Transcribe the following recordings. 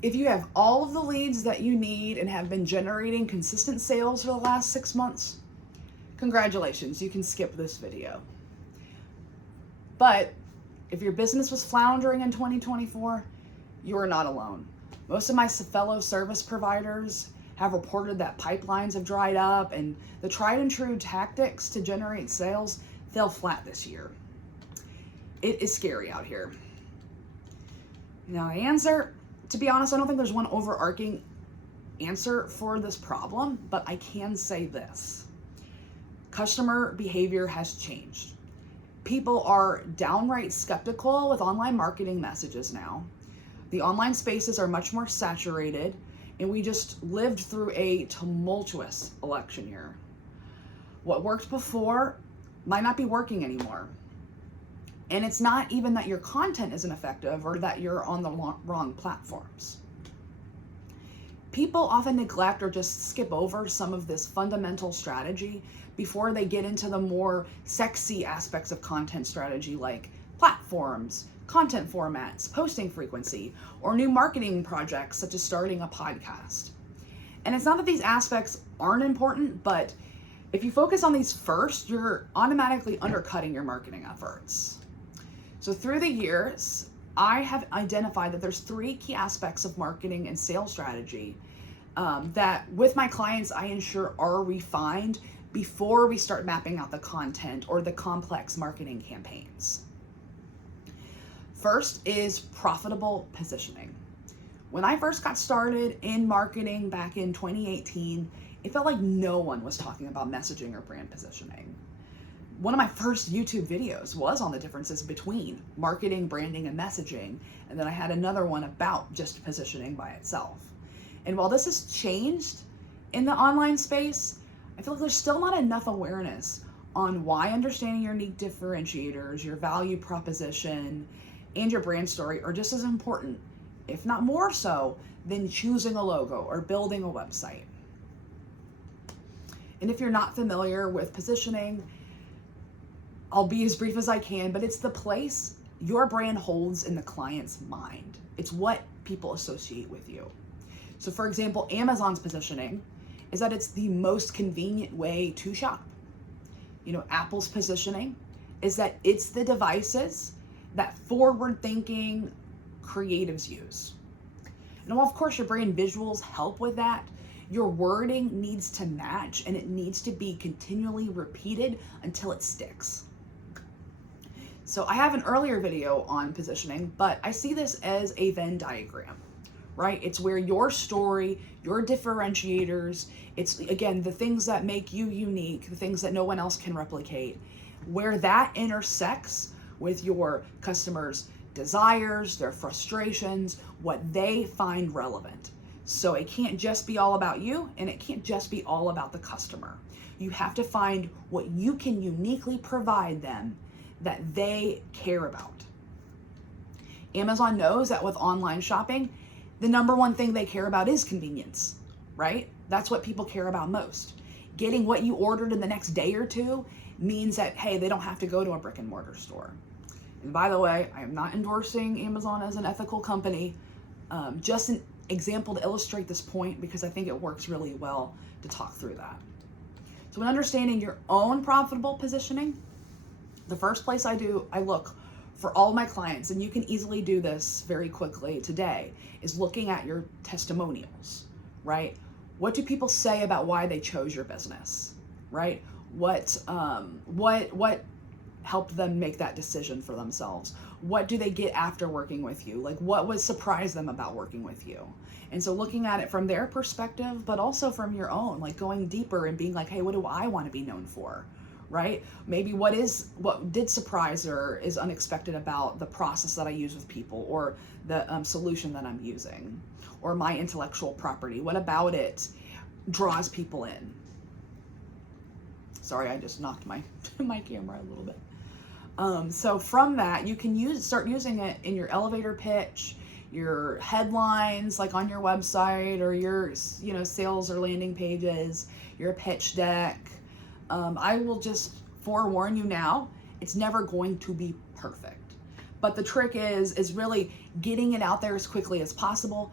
If you have all of the leads that you need and have been generating consistent sales for the last 6 months, congratulations, you can skip this video. But if your business was floundering in 2024, you are not alone. Most of my fellow service providers have reported that pipelines have dried up and the tried and true tactics to generate sales fell flat this year. It is scary out here. Now, the answer, to be honest, I don't think there's one overarching answer for this problem, but I can say this. Customer behavior has changed. People are downright skeptical with online marketing messages now. The online spaces are much more saturated, and we just lived through a tumultuous election year. What worked before might not be working anymore. And it's not even that your content isn't effective or that you're on the wrong platforms. People often neglect or just skip over some of this fundamental strategy before they get into the more sexy aspects of content strategy like platforms, content formats, posting frequency, or new marketing projects such as starting a podcast. And it's not that these aspects aren't important, but if you focus on these first, you're automatically undercutting your marketing efforts. So through the years, I have identified that there's 3 key aspects of marketing and sales strategy that with my clients, I ensure are refined before we start mapping out the content or the complex marketing campaigns. First is profitable positioning. When I first got started in marketing back in 2018, it felt like no one was talking about messaging or brand positioning. One of my first YouTube videos was on the differences between marketing, branding, and messaging. And then I had another one about just positioning by itself. And while this has changed in the online space, I feel like there's still not enough awareness on why understanding your unique differentiators, your value proposition, and your brand story are just as important, if not more so, than choosing a logo or building a website. And if you're not familiar with positioning, I'll be as brief as I can, but it's the place your brand holds in the client's mind. It's what people associate with you. So for example, Amazon's positioning is that it's the most convenient way to shop. Apple's positioning is that it's the devices that forward-thinking creatives use. And while of course your brand visuals help with that, your wording needs to match and it needs to be continually repeated until it sticks. So I have an earlier video on positioning, but I see this as a Venn diagram, right? It's where your story, your differentiators, it's again, the things that make you unique, the things that no one else can replicate, where that intersects with your customers' desires, their frustrations, what they find relevant. So it can't just be all about you and it can't just be all about the customer. You have to find what you can uniquely provide them that they care about. Amazon knows that with online shopping, the number one thing they care about is convenience, right? That's what people care about most. Getting what you ordered in the next day or two means that, hey, they don't have to go to a brick and mortar store. And by the way, I am not endorsing Amazon as an ethical company. Just an example to illustrate this point because I think it works really well to talk through that. So when understanding your own profitable positioning, the first place I look for all my clients, and you can easily do this very quickly today, is looking at your testimonials, right? What do people say about why they chose your business, right? What helped them make that decision for themselves? What do they get after working with you? Like what would surprise them about working with you? And so looking at it from their perspective, but also from your own, like going deeper and being like, hey, what do I want to be known for? Right? Maybe what did surprise or is unexpected about the process that I use with people or the solution that I'm using or my intellectual property. What about it draws people in? Sorry, I just knocked my camera a little bit. So from that, you can start using it in your elevator pitch, your headlines, like on your website or your sales or landing pages, your pitch deck. I will just forewarn you now, it's never going to be perfect. But the trick is really getting it out there as quickly as possible,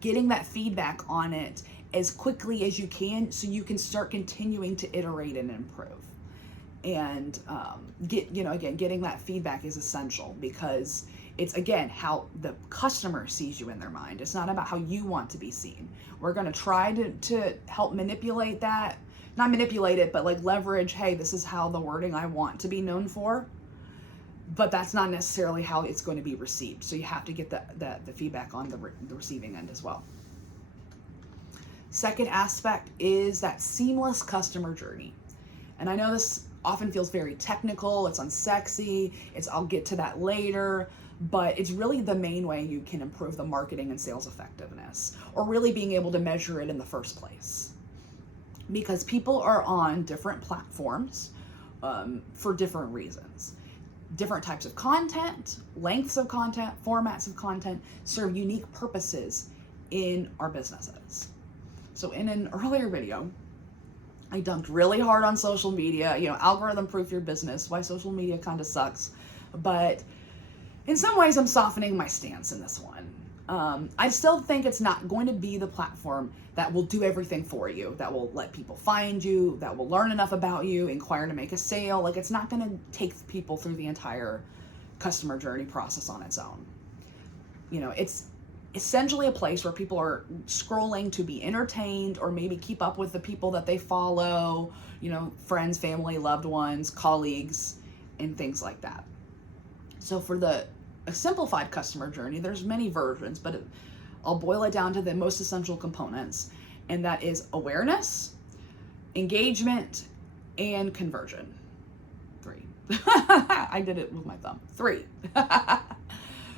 getting that feedback on it as quickly as you can so you can start continuing to iterate and improve. And getting that feedback is essential, because it's, again, how the customer sees you in their mind. It's not about how you want to be seen. We're going to try to help manipulate that, not manipulate it, but like leverage, hey, this is how the wording I want to be known for, but that's not necessarily how it's going to be received. So you have to get the feedback on the receiving end as well. Second aspect is that seamless customer journey. And I know this often feels very technical, it's unsexy, I'll get to that later, but it's really the main way you can improve the marketing and sales effectiveness, or really being able to measure it in the first place. Because people are on different platforms for different reasons. Different types of content, lengths of content, formats of content serve unique purposes in our businesses. So in an earlier video, I dunked really hard on social media, algorithm proof your business, why social media kind of sucks. But in some ways, I'm softening my stance in this one. I still think it's not going to be the platform that will do everything for you, that will let people find you, that will learn enough about you, inquire to make a sale. Like, it's not going to take people through the entire customer journey process on its own. It's essentially a place where people are scrolling to be entertained, or maybe keep up with the people that they follow, friends, family, loved ones, colleagues, and things like that. So for a simplified customer journey, there's many versions, but I'll boil it down to the most essential components, and that is awareness, engagement, and conversion. 3. I did it with my thumb. 3.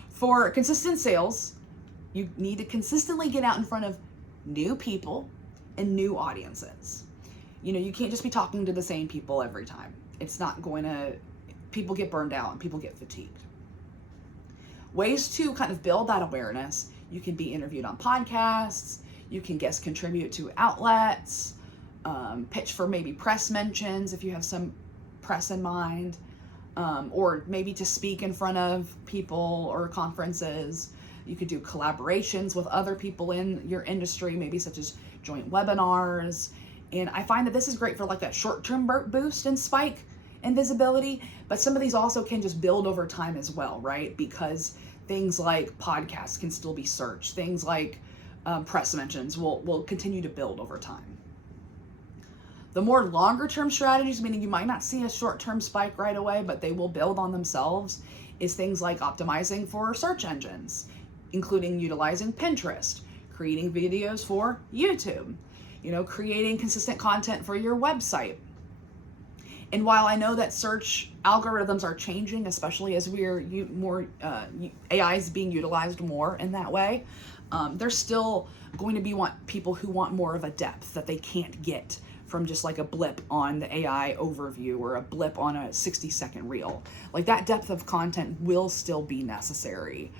For consistent sales, you need to consistently get out in front of new people and new audiences. You can't just be talking to the same people every time. People get burned out and people get fatigued. Ways to kind of build that awareness: you can be interviewed on podcasts, you can guest contribute to outlets, pitch for maybe press mentions if you have some press in mind, or maybe to speak in front of people or conferences. You could do collaborations with other people in your industry, maybe such as joint webinars. And I find that this is great for like a short-term boost and spike in visibility, but some of these also can just build over time as well, right? Because things like podcasts can still be searched. Things like press mentions will continue to build over time. The more longer-term strategies, meaning you might not see a short-term spike right away, but they will build on themselves, is things like optimizing for search engines, including utilizing Pinterest, creating videos for YouTube, creating consistent content for your website. And while I know that search algorithms are changing, especially as AI is being utilized more in that way, there's still going to be people who want more of a depth that they can't get from just like a blip on the AI overview or a blip on a 60-second reel. Like, that depth of content will still be necessary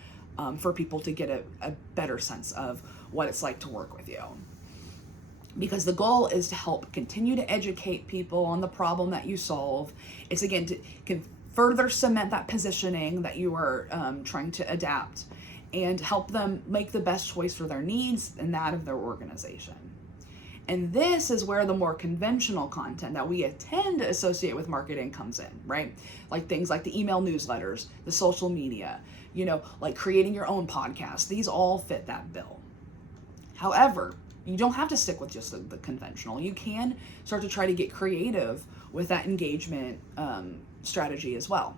for people to get a better sense of what it's like to work with you. Because the goal is to help continue to educate people on the problem that you solve. It's, again, can further cement that positioning that you are trying to adapt, and help them make the best choice for their needs and that of their organization. And this is where the more conventional content that we tend to associate with marketing comes in, right? Like things like the email newsletters, the social media, like creating your own podcast. These all fit that bill. However, you don't have to stick with just the conventional. You can start to try to get creative with that engagement strategy as well.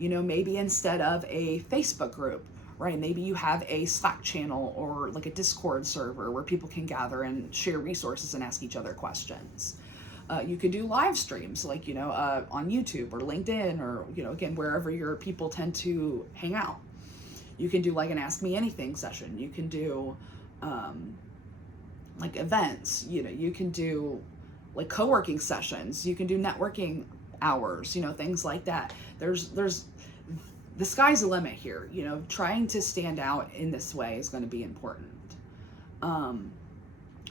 Maybe instead of a Facebook group, right? Maybe you have a Slack channel or like a Discord server where people can gather and share resources and ask each other questions. You could do live streams like, on YouTube or LinkedIn or, again, wherever your people tend to hang out. You can do like an Ask Me Anything session. You can do like events, you can do like co-working sessions. You can do networking hours, things like that. There's the sky's the limit here. Trying to stand out in this way is going to be important. And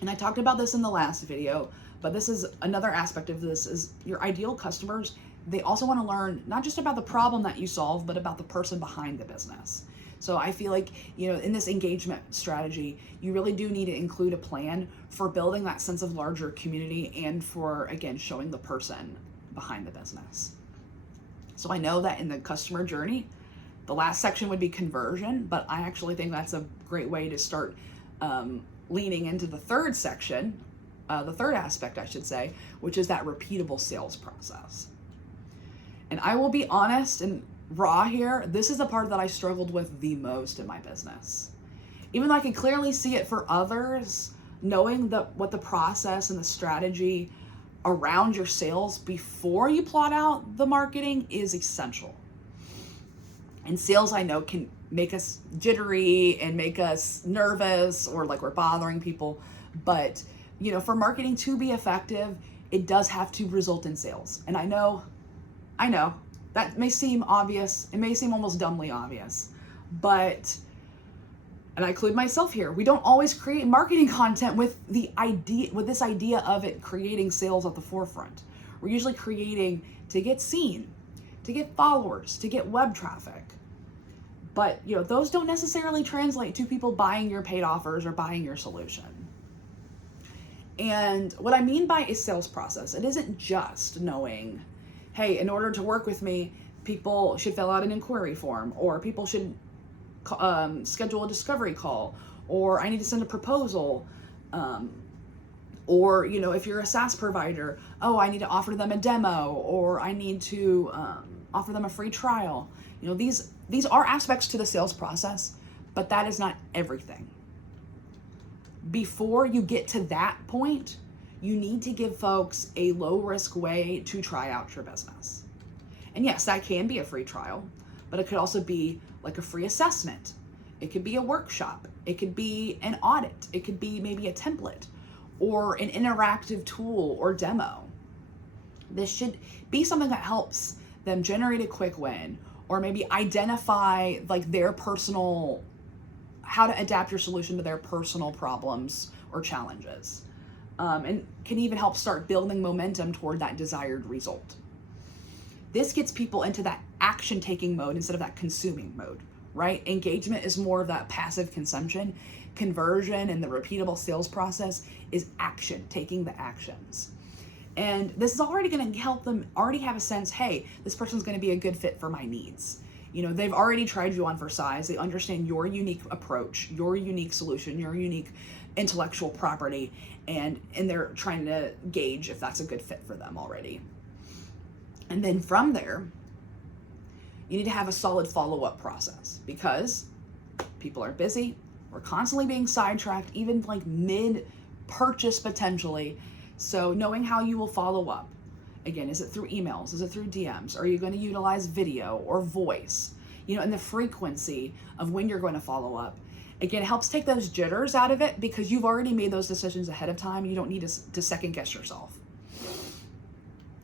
I talked about this in the last video, but this is another aspect of this: is your ideal customers, they also want to learn not just about the problem that you solve, but about the person behind the business. So I feel like, in this engagement strategy, you really do need to include a plan for building that sense of larger community and for, again, showing the person behind the business. So I know that in the customer journey, the last section would be conversion, but I actually think that's a great way to start leaning into the third section, the third aspect, I should say, which is that repeatable sales process. And I will be honest and raw here, this is the part that I struggled with the most in my business. Even though I can clearly see it for others, knowing what the process and the strategy around your sales before you plot out the marketing is essential. And sales, I know, can make us jittery and make us nervous or like we're bothering people. But, for marketing to be effective, it does have to result in sales. And I know, that may seem obvious. It may seem almost dumbly obvious. But, and I include myself here, we don't always create marketing content with this idea of it creating sales at the forefront. We're usually creating to get seen, to get followers, to get web traffic. But, those don't necessarily translate to people buying your paid offers or buying your solution. And what I mean by a sales process, it isn't just knowing, hey, in order to work with me, people should fill out an inquiry form, or people should schedule a discovery call, or I need to send a proposal, or, if you're a SaaS provider, I need to offer them a demo, or I need to offer them a free trial. These are aspects to the sales process, but that is not everything. Before you get to that point, you need to give folks a low risk way to try out your business. And yes, that can be a free trial, but it could also be like a free assessment. It could be a workshop. It could be an audit. It could be maybe a template or an interactive tool or demo. This should be something that helps them generate a quick win, or maybe identify like how to adapt your solution to their personal problems or challenges. And can even help start building momentum toward that desired result. This gets people into that action-taking mode instead of that consuming mode, right? Engagement is more of that passive consumption. Conversion and the repeatable sales process is action, taking the actions. And this is already going to help them already have a sense, hey, this person's going to be a good fit for my needs. They've already tried you on for size. They understand your unique approach, your unique solution, your unique intellectual property, and they're trying to gauge if that's a good fit for them already. And then from there, you need to have a solid follow-up process, because people are busy. We're constantly being sidetracked, even like mid-purchase potentially. So knowing how you will follow up. Again, is it through emails? Is it through DMs? Are you going to utilize video or voice? And the frequency of when you're going to follow up. Again, it helps take those jitters out of it because you've already made those decisions ahead of time. You don't need to second guess yourself.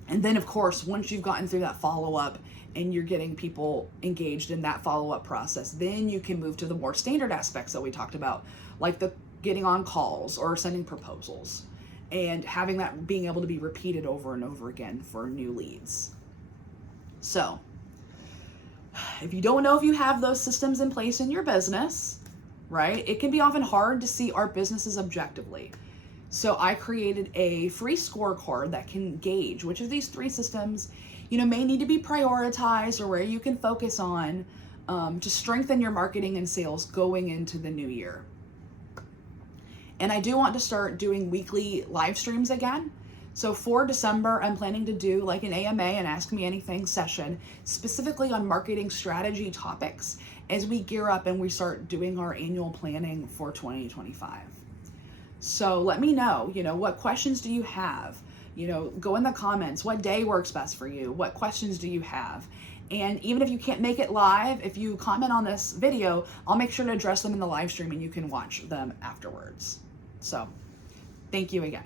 And then, of course, once you've gotten through that follow-up and you're getting people engaged in that follow-up process, then you can move to the more standard aspects that we talked about, like the getting on calls or sending proposals, and having that being able to be repeated over and over again for new leads. So if you don't know if you have those systems in place in your business, right, it can be often hard to see our businesses objectively. So I created a free scorecard that can gauge which of these 3 systems, may need to be prioritized or where you can focus on to strengthen your marketing and sales going into the new year. And I do want to start doing weekly live streams again. So for December, I'm planning to do like an AMA, an Ask Me Anything session, specifically on marketing strategy topics as we gear up and we start doing our annual planning for 2025. So let me know, what questions do you have? Go in the comments. What day works best for you? What questions do you have? And even if you can't make it live, if you comment on this video, I'll make sure to address them in the live stream and you can watch them afterwards. So thank you again.